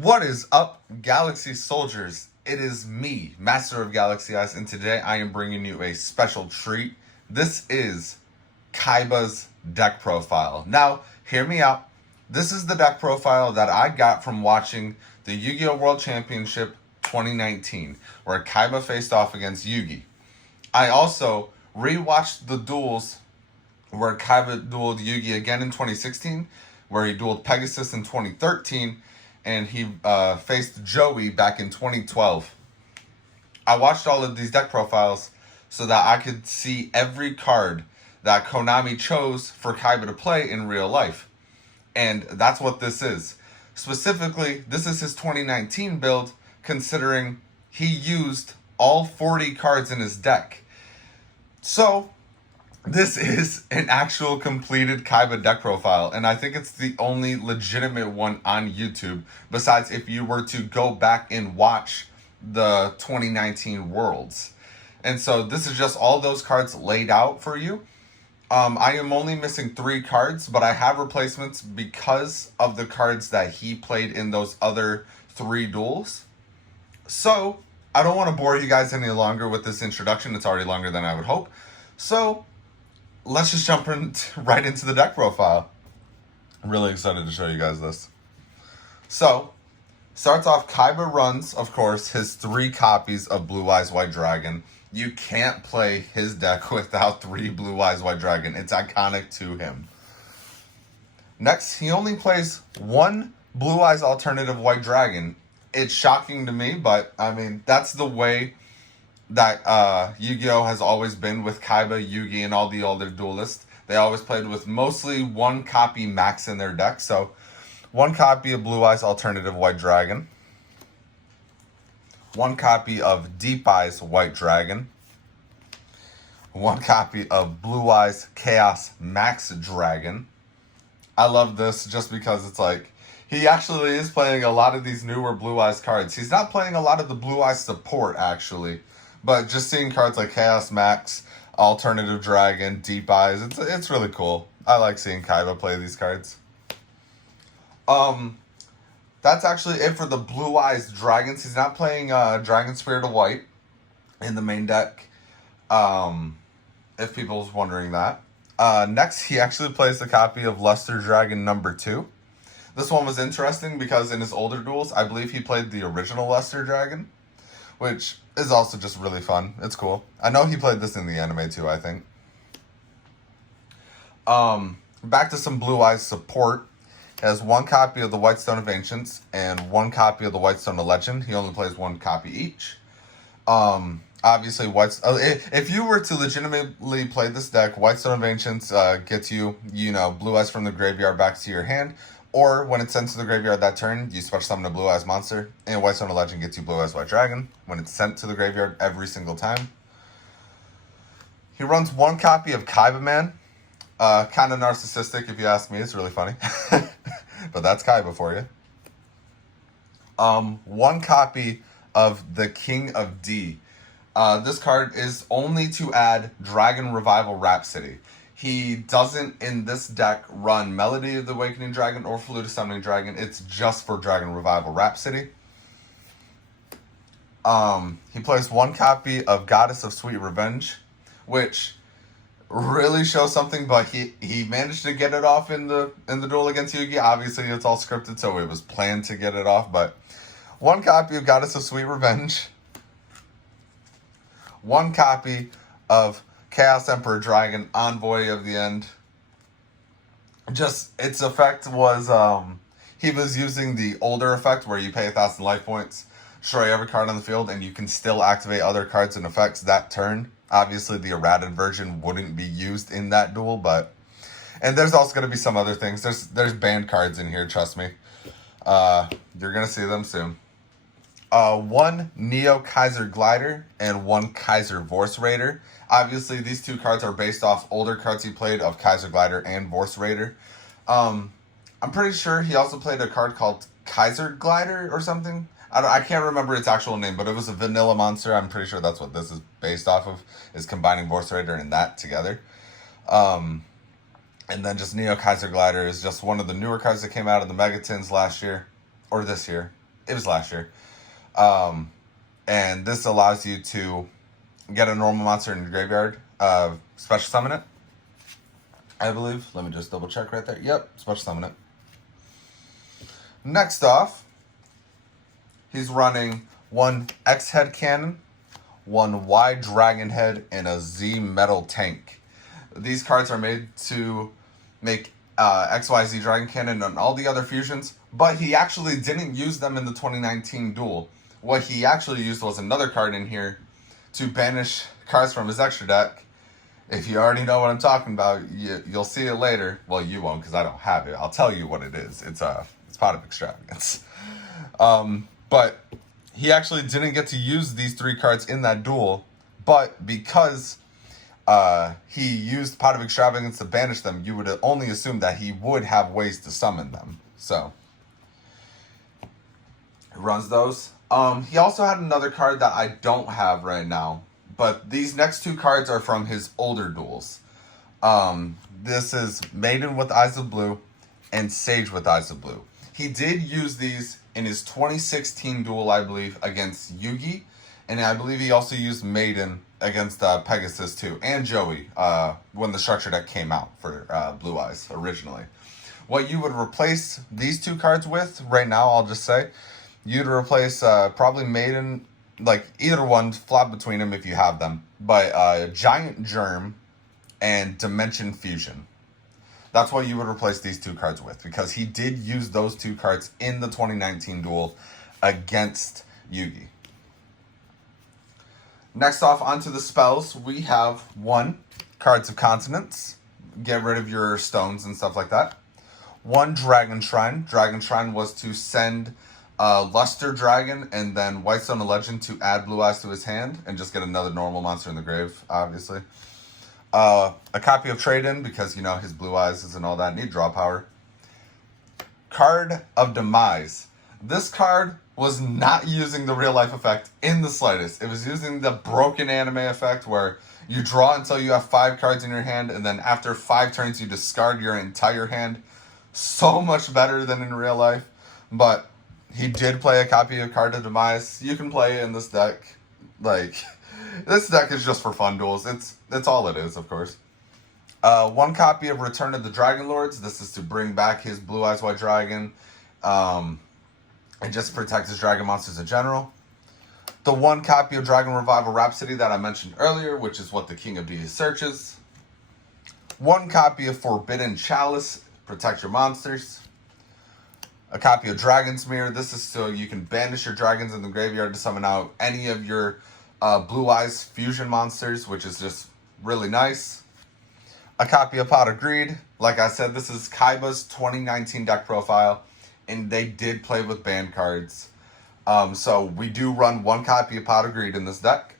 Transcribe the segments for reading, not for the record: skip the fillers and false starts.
What is up, Galaxy Soldiers? It is me, Master of Galaxy Eyes, and today I am bringing you a special treat. This is Kaiba's deck profile. Now, hear me out. This is the deck profile that I got from watching the Yu-Gi-Oh! World Championship 2019, where Kaiba faced off against Yugi. I also rewatched the duels where Kaiba dueled Yugi again in 2016, where he dueled Pegasus in 2013, and he faced Joey back in 2012. I watched all of these deck profiles so that I could see every card that Konami chose for Kaiba to play in real life. And that's what this is. Specifically, this is his 2019 build, considering he used all 40 cards in his deck. So, this is an actual completed Kaiba deck profile, and I think it's the only legitimate one on YouTube, besides if you were to go back and watch the 2019 Worlds. And so this is just all those cards laid out for you. I am only missing 3 cards, but I have replacements because of the cards that he played in those other 3 duels. So, I don't want to bore you guys any longer with this introduction. It's already longer than I would hope. So, let's just jump right into the deck profile. I'm really excited to show you guys this. So, starts off, Kaiba runs, of course, his 3 copies of Blue Eyes White Dragon. You can't play his deck without 3 Blue Eyes White Dragon. It's iconic to him. Next, he only plays 1 Blue Eyes Alternative White Dragon. It's shocking to me, but, I mean, that's the way that Yu-Gi-Oh! Has always been with Kaiba, Yugi, and all the older duelists. They always played with mostly 1 copy max in their deck. So, 1 copy of Blue Eyes Alternative White Dragon. 1 copy of Deep Eyes White Dragon. 1 copy of Blue Eyes Chaos Max Dragon. I love this just because it's like, he actually is playing a lot of these newer Blue Eyes cards. He's not playing a lot of the Blue Eyes support, actually. But just seeing cards like Chaos Max, Alternative Dragon, Deep Eyes, it's really cool. I like seeing Kaiba play these cards. That's actually it for the Blue Eyes Dragons. He's not playing Dragon Spirit of White in the main deck, if people's wondering that. Next, he actually plays a copy of Luster Dragon number 2. This one was interesting because in his older duels, I believe he played the original Luster Dragon, which is also just really fun. It's cool. I know he played this in the anime too, I think. Back to some Blue Eyes support. He has 1 copy of the White Stone of Ancients and 1 copy of the White Stone of Legend. He only plays 1 copy each. Obviously, if you were to legitimately play this deck, White Stone of Ancients gets you, Blue Eyes from the graveyard back to your hand. Or, when it's sent to the graveyard that turn, you special summon a Blue Eyes monster. And White Stone of Legend gets you Blue Eyes White Dragon when it's sent to the graveyard every single time. He runs 1 copy of Kaiba Man. Kind of narcissistic, if you ask me. It's really funny. But that's Kaiba for you. 1 copy of the King of D. This card is only to add Dragon Revival Rhapsody. He doesn't, in this deck, run Melody of the Awakening Dragon or Flute of Summoning Dragon. It's just for Dragon Revival Rhapsody. He plays 1 copy of Goddess of Sweet Revenge, which really shows something, but he managed to get it off in the duel against Yugi. Obviously, it's all scripted, so it was planned to get it off, but 1 copy of Goddess of Sweet Revenge. 1 copy of Chaos Emperor Dragon, Envoy of the End. Just, its effect was, he was using the older effect where you pay 1,000 life points, destroy every card on the field, and you can still activate other cards and effects that turn. Obviously, the errated version wouldn't be used in that duel, but... And there's also going to be some other things. There's banned cards in here, trust me. You're going to see them soon. 1 Neo Kaiser Glider and 1 Kaiser Vorse Raider. Obviously, these 2 cards are based off older cards he played of Kaiser Glider and Vorse Raider. I'm pretty sure he also played a card called Kaiser Glider or something. I can't remember its actual name, but it was a vanilla monster. I'm pretty sure that's what this is based off of, is combining Vorse Raider and that together. And then just Neo Kaiser Glider is just one of the newer cards that came out of the Megatins last year, or this year. It was last year. And this allows you to get a normal monster in your graveyard, special summon it, I believe. Let me just double check right there. Yep, special summon it. Next off, he's running one X head cannon, one Y dragon head, and a Z metal tank. These cards are made to make XYZ dragon cannon and all the other fusions, but he actually didn't use them in the 2019 duel. What he actually used was another card in here to banish cards from his extra deck. If you already know what I'm talking about, you'll see it later. Well, you won't, because I don't have it. I'll tell you what it is. It's Pot of Extravagance. But he actually didn't get to use these 3 cards in that duel, but because he used Pot of Extravagance to banish them, you would only assume that he would have ways to summon them. So, he runs those. He also had another card that I don't have right now, but these next 2 cards are from his older duels. This is Maiden with Eyes of Blue and Sage with Eyes of Blue. He did use these in his 2016 duel, I believe, against Yugi, and I believe he also used Maiden against Pegasus too, and Joey, when the structure deck came out for Blue Eyes originally. What you would replace these 2 cards with right now, I'll just say, you'd replace probably Maiden, like either one, flop between them if you have them, but Giant Germ and Dimension Fusion. That's what you would replace these 2 cards with, because he did use those 2 cards in the 2019 duel against Yugi. Next off, onto the spells, we have 1, Cards of Continents. Get rid of your stones and stuff like that. 1, Dragon Shrine. Dragon Shrine was to send Luster Dragon and then Whitestone of Legend to add Blue Eyes to his hand and just get another normal monster in the grave, obviously. A copy of Trade-In, because, you know, his Blue Eyes and all that need draw power. Card of Demise. This card was not using the real life effect in the slightest. It was using the broken anime effect where you draw until you have 5 cards in your hand, and then after 5 turns you discard your entire hand. So much better than in real life. But he did play a copy of Card of Demise. You can play it in this deck. Like, this deck is just for fun duels. It's all it is, of course. 1 copy of Return of the Dragon Lords. This is to bring back his Blue Eyes White Dragon. And just protect his dragon monsters in general. The 1 copy of Dragon Revival Rhapsody that I mentioned earlier, which is what the King of Deities searches. 1 copy of Forbidden Chalice. Protect your monsters. A copy of Dragon's Mirror. This is so you can banish your dragons in the graveyard to summon out any of your Blue Eyes fusion monsters, which is just really nice. A copy of Pot of Greed. Like I said, this is Kaiba's 2019 deck profile, and they did play with banned cards. So we do run 1 copy of Pot of Greed in this deck.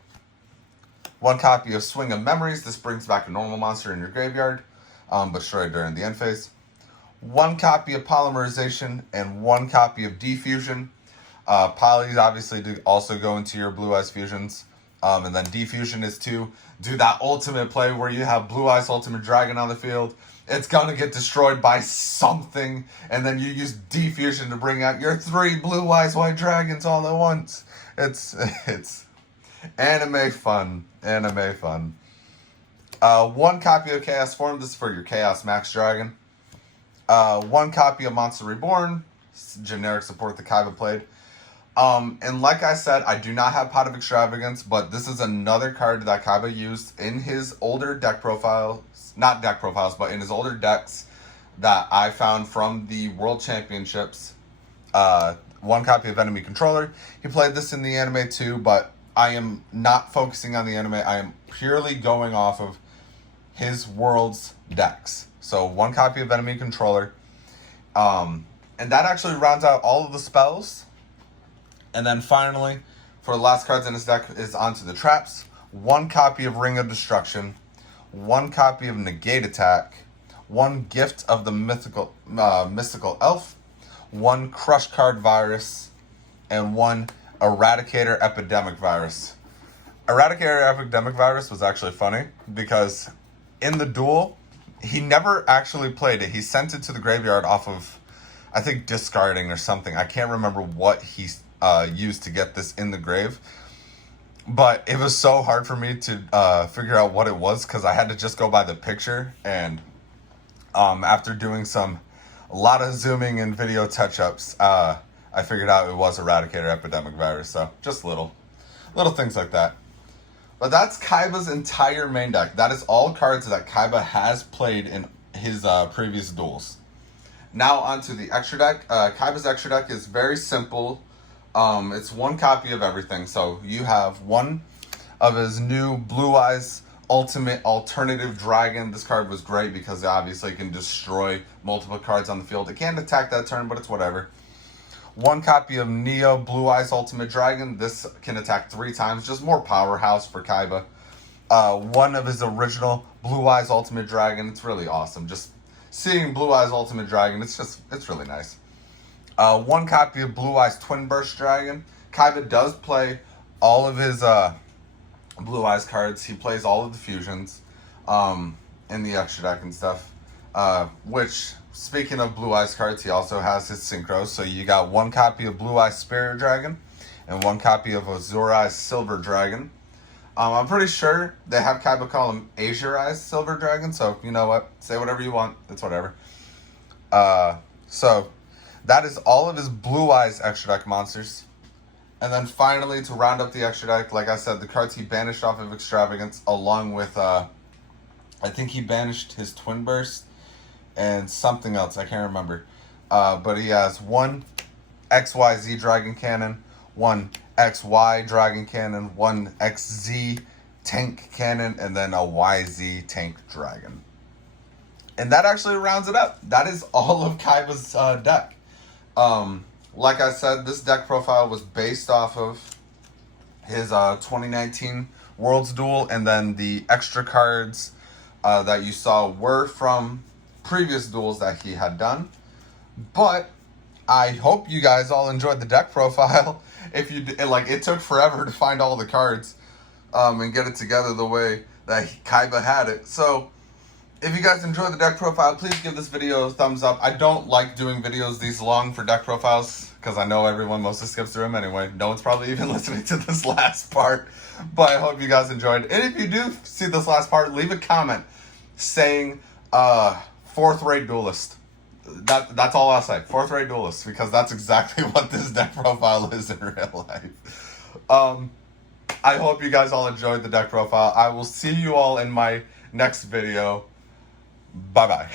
1 copy of Swing of Memories. This brings back a normal monster in your graveyard, but destroyed during the end phase. 1 copy of Polymerization and 1 copy of Defusion. Polys obviously do also go into your Blue Eyes fusions. And then Defusion is to do that ultimate play where you have Blue Eyes Ultimate Dragon on the field. It's going to get destroyed by something, and then you use Defusion to bring out your 3 Blue Eyes White Dragons all at once. It's anime fun. Anime fun. 1 copy of Chaos Form. This is for your Chaos Max Dragon. 1 copy of Monster Reborn. Generic support that Kaiba played. And like I said, I do not have Pot of Extravagance, but this is another card that Kaiba used in his older deck profiles. Not deck profiles, but in his older decks that I found from the World Championships. 1 copy of Enemy Controller. He played this in the anime too, but I am not focusing on the anime. I am purely going off of his World's decks. So 1 copy of Enemy Controller. And that actually rounds out all of the spells. And then finally, for the last cards in his deck is onto the traps. 1 copy of Ring of Destruction. 1 copy of Negate Attack. 1 Gift of the Mystical Elf. 1 Crush Card Virus. And 1 Eradicator Epidemic Virus. Eradicator Epidemic Virus was actually funny because in the duel, he never actually played it. He sent it to the graveyard off of I think discarding or something. I can't remember what he used to get this in the grave. But it was so hard for me to figure out what it was because I had to just go by the picture. And after doing a lot of zooming and video touch-ups, I figured out it was Eradicator Epidemic Virus. So just little things like that. But that's Kaiba's entire main deck. That is all cards that Kaiba has played in his previous duels. Now onto the extra deck. Kaiba's extra deck is very simple. It's one copy of everything. So you have one of his new Blue Eyes Ultimate Alternative Dragon. This card was great because obviously it can destroy multiple cards on the field. It can't attack that turn, but it's whatever. One copy of Neo Blue Eyes Ultimate Dragon. This can attack 3 times. Just more powerhouse for Kaiba. One of his original Blue Eyes Ultimate Dragon. It's really awesome. Just seeing Blue Eyes Ultimate Dragon, it's really nice. One copy of Blue Eyes Twin Burst Dragon. Kaiba does play all of his Blue Eyes cards. He plays all of the fusions in the extra deck and stuff. Which, speaking of Blue Eyes cards, he also has his synchros. So you got one copy of Blue Eyes Spirit Dragon and one copy of Azure Eyes Silver Dragon. I'm pretty sure they have Kaiba call him Azure Eyes Silver Dragon. So you know what? Say whatever you want. It's whatever. So that is all of his Blue Eyes extra deck monsters. And then finally, to round up the extra deck, like I said, the cards he banished off of Extravagance, along with, I think he banished his Twin Burst and something else. I can't remember. But he has one XYZ Dragon Cannon, one XY Dragon Cannon, one XZ Tank Cannon, and then a YZ Tank Dragon. And that actually rounds it up. That is all of Kaiba's deck. Like I said, this deck profile was based off of his 2019 Worlds Duel, and then the extra cards that you saw were from previous duels that he had done. But I hope you guys all enjoyed the deck profile. If you did, it took forever to find all the cards and get it together the way that Kaiba had it. So if you guys enjoyed the deck profile, please give this video a thumbs up. I don't like doing videos these long for deck profiles because I know everyone mostly skips through them anyway. No one's probably even listening to this last part. But I hope you guys enjoyed. And if you do see this last part, leave a comment saying 4th rate duelist. That's all I'll say. 4th rate duelist, because that's exactly what this deck profile is in real life. I hope you guys all enjoyed the deck profile. I will see you all in my next video. Bye-bye.